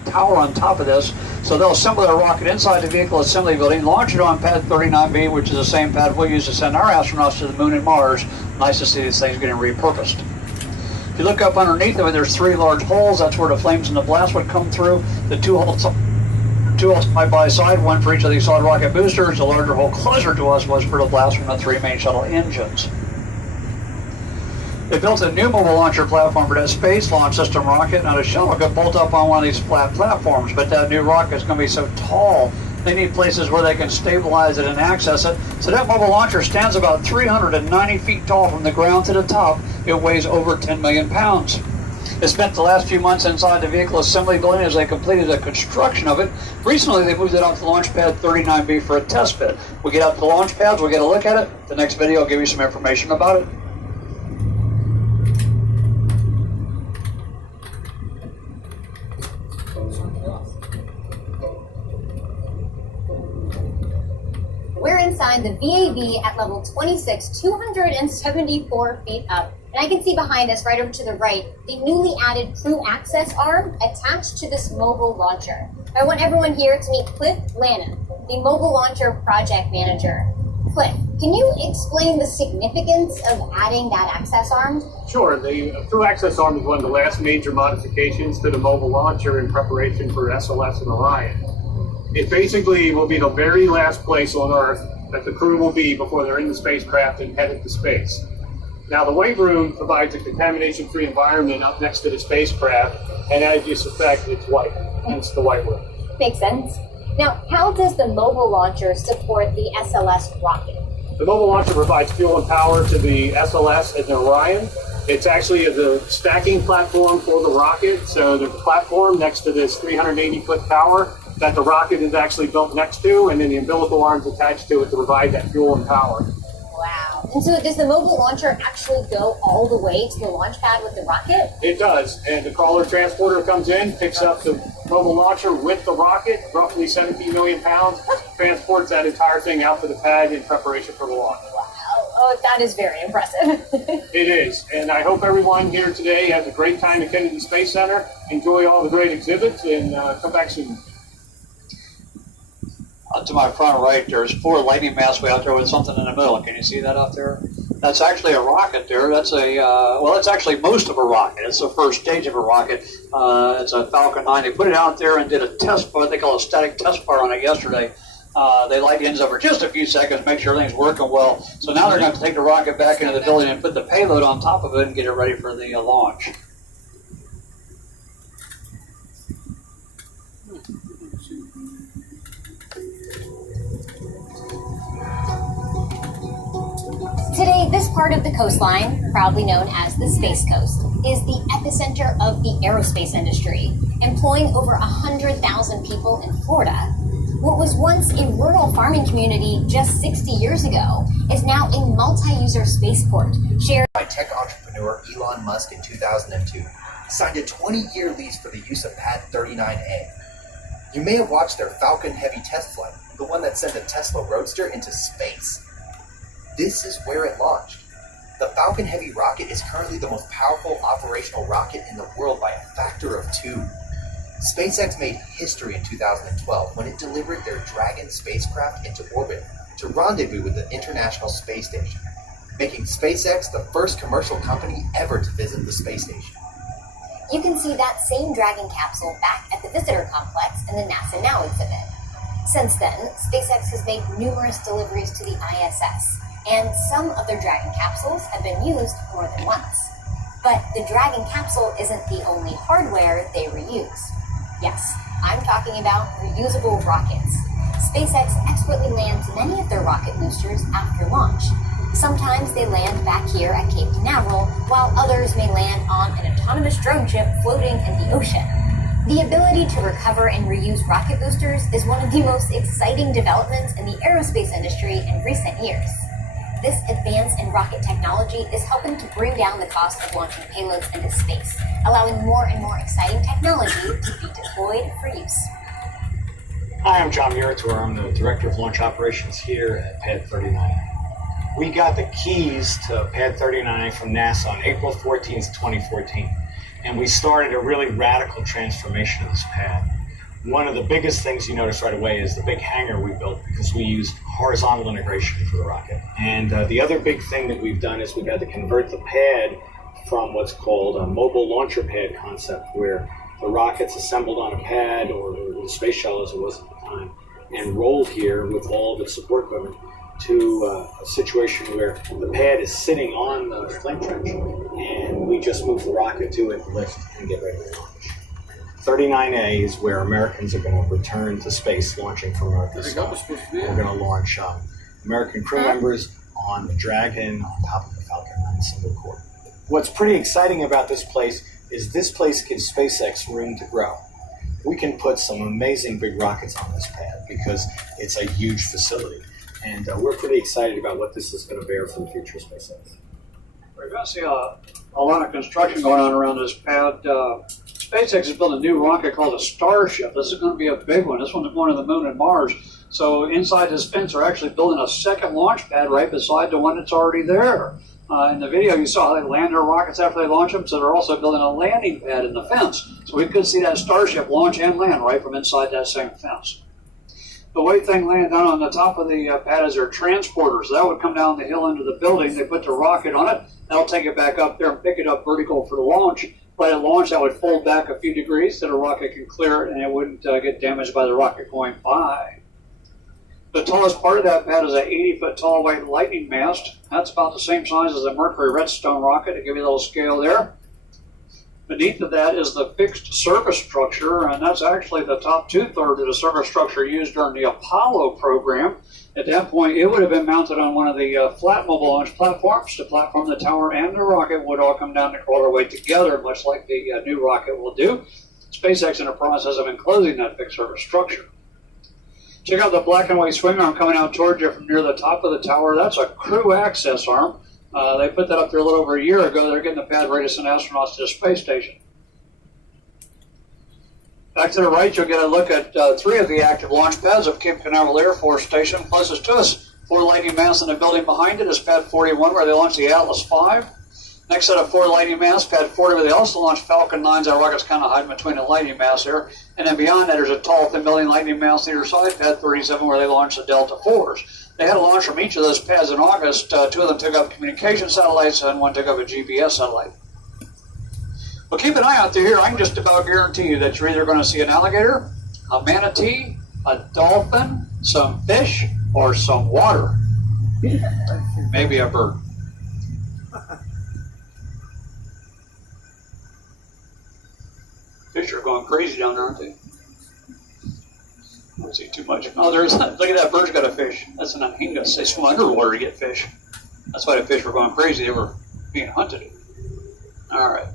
tower on top of this, so they'll assemble their rocket inside the vehicle assembly building, launch it on pad 39B, which is the same pad we'll use to send our astronauts to the moon and Mars. Nice to see these things getting repurposed. If you look up underneath of it, there's 3 large holes. That's where the flames and the blast would come through. The two holes side by side, one for each of these solid rocket boosters. The larger hole closer to us was for the blast from the 3 main shuttle engines. They built a new mobile launcher platform for that Space Launch System rocket. Now the shuttle could bolt up on one of these flat platforms, but that new rocket is going to be so tall, they need places where they can stabilize it and access it. So that mobile launcher stands about 390 feet tall from the ground to the top. It weighs over 10 million pounds. It spent the last few months inside the vehicle assembly building as they completed the construction of it. Recently, they moved it out to launch pad 39B for a test bit. We'll get out to the launch pads, we'll get a look at it. The next video will give you some information about it. We're inside the VAB at level 26, 274 feet up. And I can see behind us, right over to the right, the newly added crew access arm attached to this mobile launcher. I want everyone here to meet Cliff Lannon, the mobile launcher project manager. Cliff, can you explain the significance of adding that access arm? Sure. The crew access arm is one of the last major modifications to the mobile launcher in preparation for SLS and Orion. It basically will be the very last place on Earth that the crew will be before they're in the spacecraft and headed to space. Now, the weight room provides a contamination-free environment up next to the spacecraft, and as you suspect, it's white, hence the white room. Makes sense. Now, how does the mobile launcher support the SLS rocket? The mobile launcher provides fuel and power to the SLS and the Orion. It's actually the stacking platform for the rocket, so there's a platform next to this 380-foot tower that the rocket is actually built next to, and then the umbilical arms attached to it to provide that fuel and power. Wow. And so does the mobile launcher actually go all the way to the launch pad with the rocket? It does, and the crawler transporter comes in, picks up the mobile launcher with the rocket, roughly 17 million pounds, transports that entire thing out to the pad in preparation for the launch. Wow. Oh, that is very impressive. It is, and I hope everyone here today has a great time at Kennedy Space Center. Enjoy all the great exhibits, and come back soon. To my front right, there's 4 lightning masts way out there with something in the middle. Can you see that out there? That's actually a rocket there. That's well, it's actually most of a rocket. It's the first stage of a rocket. It's a Falcon 9. They put it out there and did a test, what they call a static test fire on it yesterday. They light the ends up for just a few seconds, make sure everything's working well. So now they're going to take the rocket back into the building and put the payload on top of it and get it ready for the launch. Today, this part of the coastline, proudly known as the Space Coast, is the epicenter of the aerospace industry, employing over 100,000 people in Florida. What was once a rural farming community just 60 years ago is now a multi-user spaceport shared by tech entrepreneur Elon Musk in 2002, signed a 20-year lease for the use of Pad 39A. You may have watched their Falcon Heavy test flight, the one that sent a Tesla Roadster into space. This is where it launched. The Falcon Heavy rocket is currently the most powerful operational rocket in the world by a factor of 2. SpaceX made history in 2012 when it delivered their Dragon spacecraft into orbit to rendezvous with the International Space Station, making SpaceX the first commercial company ever to visit the space station. You can see that same Dragon capsule back at the visitor complex in the NASA Now exhibit. Since then, SpaceX has made numerous deliveries to the ISS, and some of their Dragon capsules have been used more than once. But the Dragon capsule isn't the only hardware they reuse. Yes, I'm talking about reusable rockets. SpaceX expertly lands many of their rocket boosters after launch. Sometimes they land back here at Cape Canaveral, while others may land on an autonomous drone ship floating in the ocean. The ability to recover and reuse rocket boosters is one of the most exciting developments in the aerospace industry in recent years. This advance in rocket technology is helping to bring down the cost of launching payloads into space, allowing more and more exciting technology to be deployed for use. Hi, I'm John Murator. I'm the Director of Launch Operations here at Pad 39. We got the keys to Pad 39 from NASA on April 14th, 2014. And we started a really radical transformation of this pad. One of the biggest things you notice right away is the big hangar we built, because we used horizontal integration for the rocket. And the other big thing that we've done is we've had to convert the pad from what's called a mobile launcher pad concept, where the rocket's assembled on a pad, or the space shuttle as it was at the time, and rolled here with all of its support equipment to a situation where the pad is sitting on the flame trench, and we just move the rocket to it, lift, and get ready to launch. 39A is where Americans are going to return to space, launching from Earth this summer. We're going to launch American crew members on the Dragon on top of the Falcon 9 single core. What's pretty exciting about this place is this place gives SpaceX room to grow. We can put some amazing big rockets on this pad because it's a huge facility. And we're pretty excited about what this is going to bear for the future of SpaceX. We're going to see a lot of construction going on around this pad. SpaceX has built a new rocket called a Starship. This is going to be a big one. This one's going to the moon and Mars. So inside this fence, they're actually building a second launch pad right beside the one that's already there. In the video, you saw how they land their rockets after they launch them, so they're also building a landing pad in the fence. So we could see that Starship launch and land right from inside that same fence. The weight thing laying down on the top of the pad is their transporters. That would come down the hill into the building. They put the rocket on it. That'll take it back up there and pick it up vertical for the launch. Let it launch, that would fold back a few degrees so the rocket can clear it and it wouldn't get damaged by the rocket going by. The tallest part of that pad is an 80-foot tall white lightning mast. That's about the same size as the Mercury Redstone rocket, to give you a little scale there. Beneath of that is the fixed surface structure, and that's actually the top two-thirds of the surface structure used during the Apollo program. At that point, it would have been mounted on one of the flat mobile launch platforms. The platform, the tower, and the rocket would all come down and crawl their way together, much like the new rocket will do. SpaceX in the process of enclosing that fixed surface structure. Check out the black and white swing arm coming out towards you from near the top of the tower. That's a crew access arm. They put that up there a little over a year ago. They're getting the pad ready to send astronauts to the space station. Back to the right, you'll get a look at 3 of the active launch pads of Cape Canaveral Air Force Station. Closest to us, 4 lightning masts in the building behind it is Pad 41, where they launched the Atlas V. Next set of 4 lightning masts, Pad 40, where they also launched Falcon 9s. Our rocket's kind of hiding between the lightning masts there. And then beyond that, there's a tall, thin-building lightning mast on either side, Pad 37, where they launched the Delta IVs. They had a launch from each of those pads in August. 2 of them took up communication satellites, and 1 took up a GPS satellite. Well, keep an eye out through here. I can just about guarantee you that you're either going to see an alligator, a manatee, a dolphin, some fish, or some water. Maybe a bird. Fish are going crazy down there, aren't they? I don't see too much. Oh, there's look at that bird's got a fish. That's an anhingus. They swim underwater to get fish. That's why the fish were going crazy. They were being hunted. All right.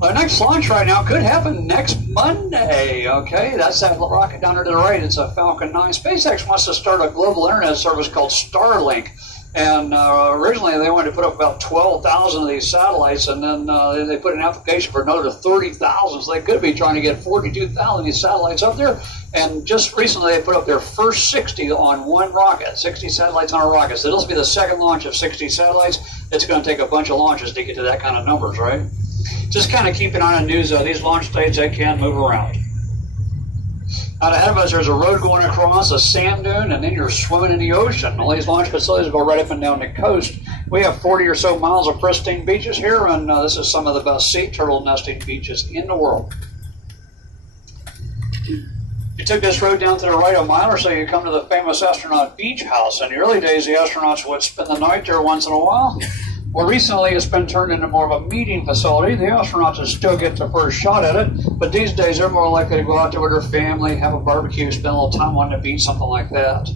Well, our next launch right now could happen next Monday. Okay, that's that rocket down there to the right. It's a Falcon 9. SpaceX wants to start a global internet service called Starlink. And originally they wanted to put up about 12,000 of these satellites, and then they put an application for another 30,000, so they could be trying to get 42,000 of these satellites up there. And just recently they put up their first 60 on one rocket, 60 satellites on a rocket. So this will be the second launch of 60 satellites. It's going to take a bunch of launches to get to that kind of numbers, right? Just kind of keep an eye on the news. These launch states, they can move around. Out ahead of us, there's a road going across a sand dune, and then you're swimming in the ocean. All these launch facilities go right up and down the coast. We have 40 or so miles of pristine beaches here, and this is some of the best sea turtle nesting beaches in the world. You took this road down to the right a mile or so, you come to the famous astronaut beach house. In the early days, the astronauts would spend the night there once in a while. Well, recently it's been turned into more of a meeting facility. The astronauts will still get the first shot at it, but these days they're more likely to go out there with their family, have a barbecue, spend a little time on the beach, something like that.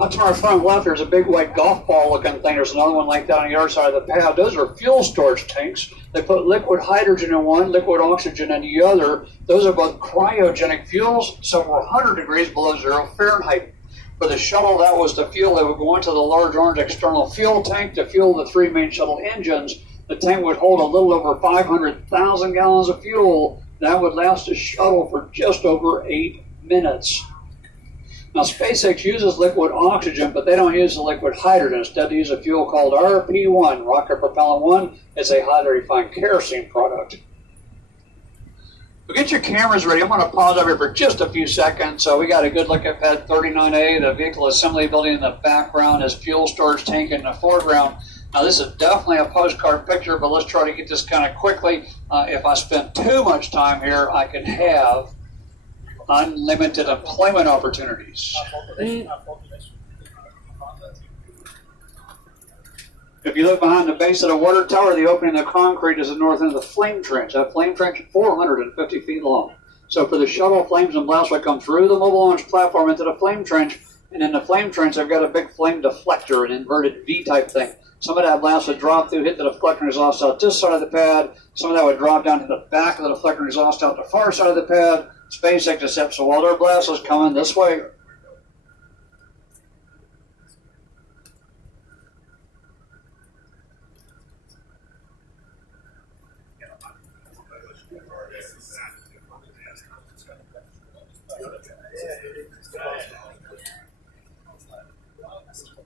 Up to our front left, there's a big white golf ball looking thing. There's another one like that on the other side of the pad. Those are fuel storage tanks. They put liquid hydrogen in one, liquid oxygen in the other. Those are both cryogenic fuels, so we're 100 degrees below 0 Fahrenheit. For the shuttle, that was the fuel that would go into the large orange external fuel tank to fuel the 3 main shuttle engines. The tank would hold a little over 500,000 gallons of fuel. That would last the shuttle for just over 8 minutes. Now, SpaceX uses liquid oxygen, but they don't use the liquid hydrogen. Instead, they use a fuel called RP-1. Rocket Propellant 1 is a highly refined kerosene product. So get your cameras ready. I'm going to pause over here for just a few seconds. So we got a good look at Pad 39A, the vehicle assembly building in the background, his fuel storage tank in the foreground. Now, this is definitely a postcard picture, but let's try to get this kind of quickly. If I spend too much time here, I can have unlimited employment opportunities. If you look behind the base of the water tower, the opening of the concrete is the north end of the flame trench. That flame trench is 450 feet long. So for the shuttle, flames and blasts will come through the mobile launch platform into the flame trench, and in the flame trench, they've got a big flame deflector, an inverted V-type thing. Some of that blast would drop through, hit the deflector and exhaust out this side of the pad. Some of that would drop down to the back of the deflector and exhaust out the far side of the pad. SpaceX accepts, so while their blast is coming this way,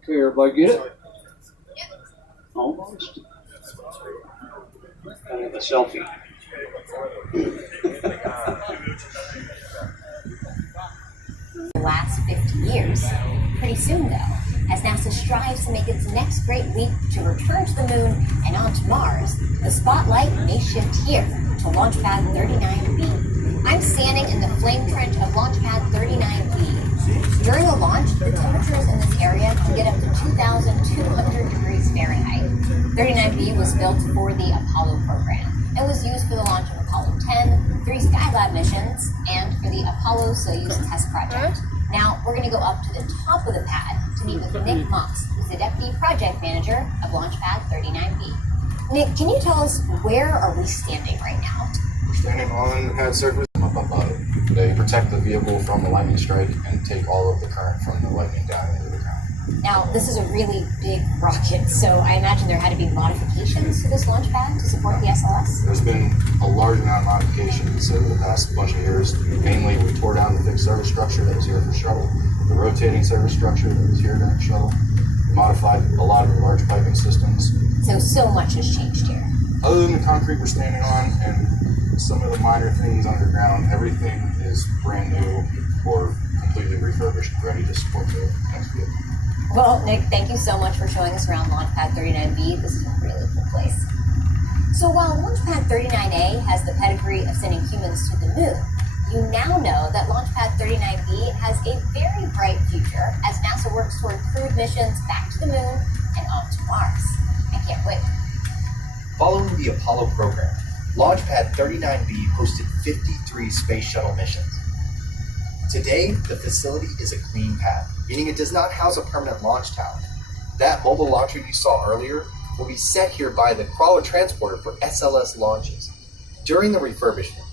okay, everybody get it? Almost. I have a selfie. The last 50 years. Pretty soon, though, as NASA strives to make its next great leap to return to the moon and onto Mars, the spotlight may shift here to Launchpad 39B. I'm standing in the flame trench of Launchpad 39B. During a launch, the temperatures in this area can get up to 2,200 degrees Fahrenheit. 39B was built for the Apollo program. It was used for the launch of Apollo 10, 3 Skylab missions, and for the Apollo-Soyuz test project. Now, we're going to go up to the top of the pad to meet with Nick Moss, who's the Deputy Project Manager of Launchpad 39B. Nick, can you tell us where are we standing right now? We're standing on the pad surface up above it. They protect the vehicle from the lightning strike and take all of the current from the lightning down into the ground. Now, this is a really big rocket, so I imagine there had to be modifications to this launch pad to support the SLS? There's been a large amount of modifications over the past bunch of years. Mainly, we tore down the fixed service structure that was here for shuttle, the rotating service structure that was here during shuttle, modified a lot of the large piping systems. So much has changed here. Other than the concrete we're standing on and some of the minor things underground, everything is brand new or completely refurbished and ready to support the next vehicle. Well, Nick, thank you so much for showing us around Launchpad 39B. This is a really cool place. So while Launchpad 39A has the pedigree of sending humans to the moon, you now know that Launchpad 39B has a very bright future as NASA works toward crewed missions back to the moon and onto Mars. I can't wait. Following the Apollo program, Launchpad 39B hosted 53 space shuttle missions. Today, the facility is a clean pad, meaning it does not house a permanent launch tower. That mobile launcher you saw earlier will be set here by the crawler transporter for SLS launches. During the refurbishment,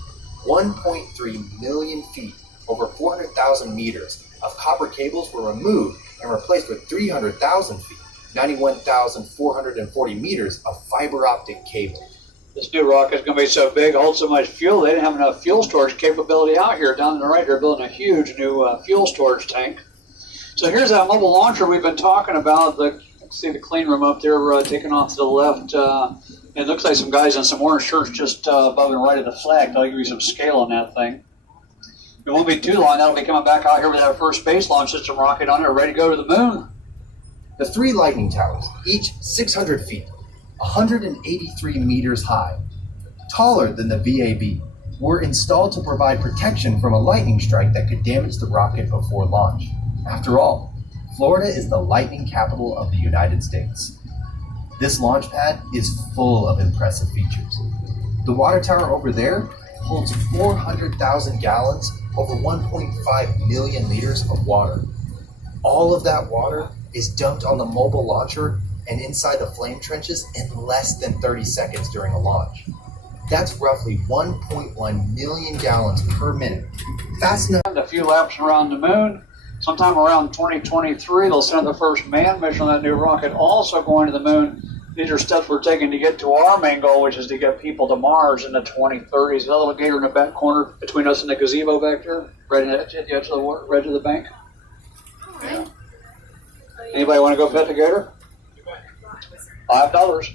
1.3 million feet, over 400,000 meters, of copper cables were removed and replaced with 300,000 feet, 91,440 meters of fiber optic cable. This new rocket is going to be so big, hold so much fuel, they didn't have enough fuel storage capability out here. Down to the right, they're building a huge new fuel storage tank. So here's that mobile launcher we've been talking about. See the clean room up there taking off to the left. It looks like some guys in some orange shirts just above and right of the flag. That'll give you some scale on that thing. It won't be too long. That'll be coming back out here with our first Space Launch System rocket on it, ready to go to the moon. The 3 lightning towers, each 600 feet, 183 meters high, taller than the VAB, were installed to provide protection from a lightning strike that could damage the rocket before launch. After all, Florida is the lightning capital of the United States. This launch pad is full of impressive features. The water tower over there holds 400,000 gallons, over 1.5 million liters of water. All of that water is dumped on the mobile launcher and inside the flame trenches in less than 30 seconds during a launch. That's roughly 1.1 million gallons per minute. Fast enough. A few laps around the moon. Sometime around 2023, they'll send the first manned mission on that new rocket, also going to the moon. These are steps we're taking to get to our main goal, which is to get people to Mars in the 2030s. That little gator in the back corner between us and the gazebo back there, right at the edge of the water, right to the bank. Anybody want to go pet the gator? $5.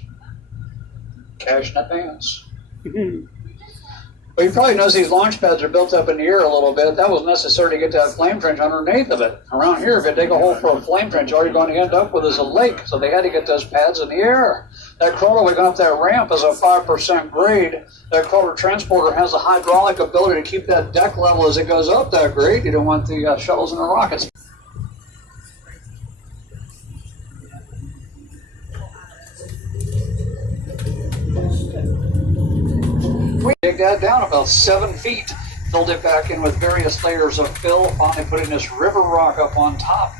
Cash in advance. Well, you probably notice these launch pads are built up in the air a little bit. That was necessary to get that flame trench underneath of it. Around here, if you dig a hole for a flame trench, all you're going to end up with is a lake. So they had to get those pads in the air. That crawler we got up that ramp is a 5% grade. That crawler transporter has a hydraulic ability to keep that deck level as it goes up that grade. You don't want the shuttles and the rockets. Dig that down about 7 feet, filled it back in with various layers of fill, finally putting this river rock up on top.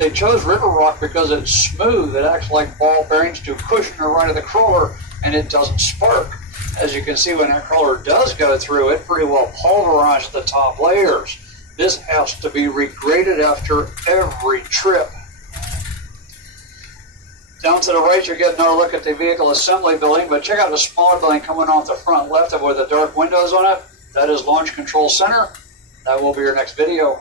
They chose river rock because it's smooth. It acts like ball bearings to cushion the right of the crawler, and it doesn't spark. As you can see, when that crawler does go through, it pretty well pulverizes the top layers. This has to be regraded after every trip. Down to the right, you're getting another look at the vehicle assembly building, but check out the smaller building coming off the front left of with the dark windows on it. That is Launch Control Center. That will be your next video.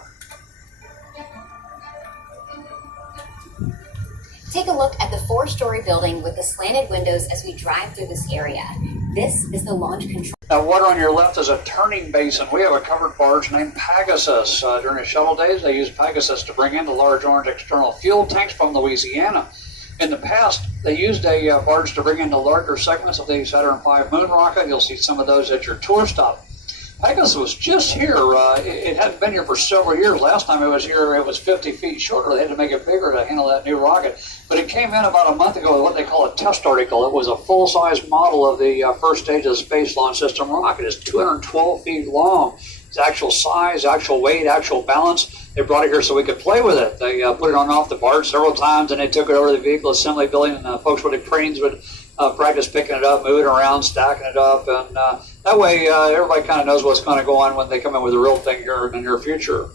Take a look at the 4-story building with the slanted windows as we drive through this area. This is the launch control. Now, water on your left is a turning basin. We have a covered barge named Pegasus. During the shuttle days, they used Pegasus to bring in the large orange external fuel tanks from Louisiana. In the past, they used a barge to bring in the larger segments of the Saturn V moon rocket. You'll see some of those at your tour stop. Pegasus was just here. It hadn't been here for several years. Last time it was here, it was 50 feet shorter. They had to make it bigger to handle that new rocket. But it came in about a month ago with what they call a test article. It was a full-size model of the first stage of the Space Launch System rocket. It's 212 feet long. Its actual size, actual weight, actual balance. They brought it here so we could play with it. They put it on and off the barge several times, and they took it over to the vehicle assembly building, and folks with the cranes would practice picking it up, moving it around, stacking it up, and that way everybody kind of knows what's going to go on when they come in with the real thing here in the near future.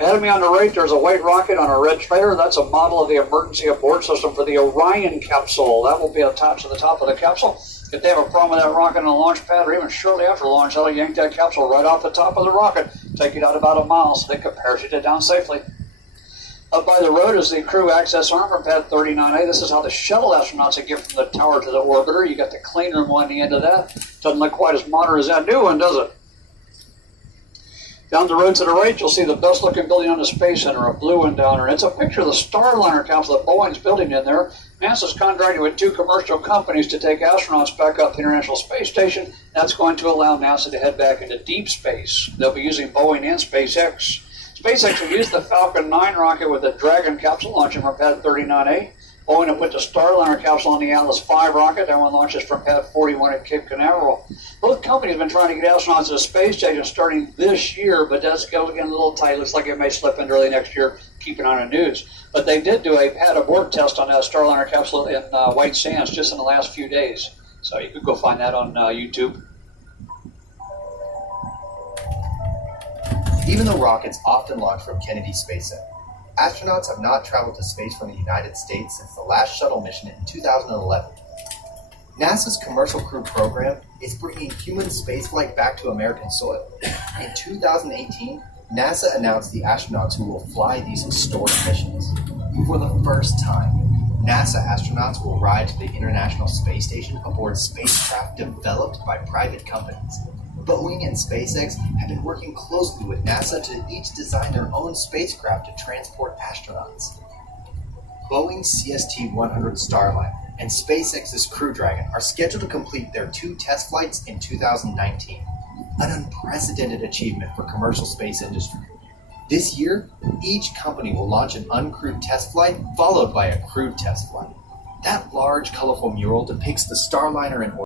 Ahead of me on the right, there's a white rocket on a red trailer. That's a model of the emergency abort system for the Orion capsule. That will be attached to the top of the capsule. If they have a problem with that rocket on the launch pad, or even shortly after launch, that'll yank that capsule right off the top of the rocket, take it out about a mile so they can parachute it down safely. Up by the road is the crew access arm for pad 39A. This is how the shuttle astronauts would get from the tower to the orbiter. You got the clean room on the end of that. Doesn't look quite as modern as that new one, does it? Down the road to the right, you'll see the best looking building on the Space Center, a blue one down there. It's a picture of the Starliner capsule that Boeing's building in there. NASA's contracted with 2 commercial companies to take astronauts back up to the International Space Station. That's going to allow NASA to head back into deep space. They'll be using Boeing and SpaceX. SpaceX will use the Falcon 9 rocket with the Dragon capsule launching from pad 39A. Boeing will put the Starliner capsule on the Atlas V rocket. That one launches from pad 41 at Cape Canaveral. Both companies have been trying to get astronauts to the space station starting this year, but that's getting a little tight. Looks like it may slip into early next year. Keep an eye on the news. But they did do a pad abort test on that Starliner capsule in White Sands just in the last few days. So you could go find that on YouTube. Even though rockets often launch from Kennedy Space Center, astronauts have not traveled to space from the United States since the last shuttle mission in 2011. NASA's Commercial Crew program is bringing human spaceflight back to American soil. In 2018, NASA announced the astronauts who will fly these historic missions. For the first time, NASA astronauts will ride to the International Space Station aboard spacecraft developed by private companies. Boeing and SpaceX have been working closely with NASA to each design their own spacecraft to transport astronauts. Boeing's CST-100 Starliner and SpaceX's Crew Dragon are scheduled to complete their 2 test flights in 2019, an unprecedented achievement for commercial space industry. This year, each company will launch an uncrewed test flight followed by a crewed test flight. That large, colorful mural depicts the Starliner in orbit.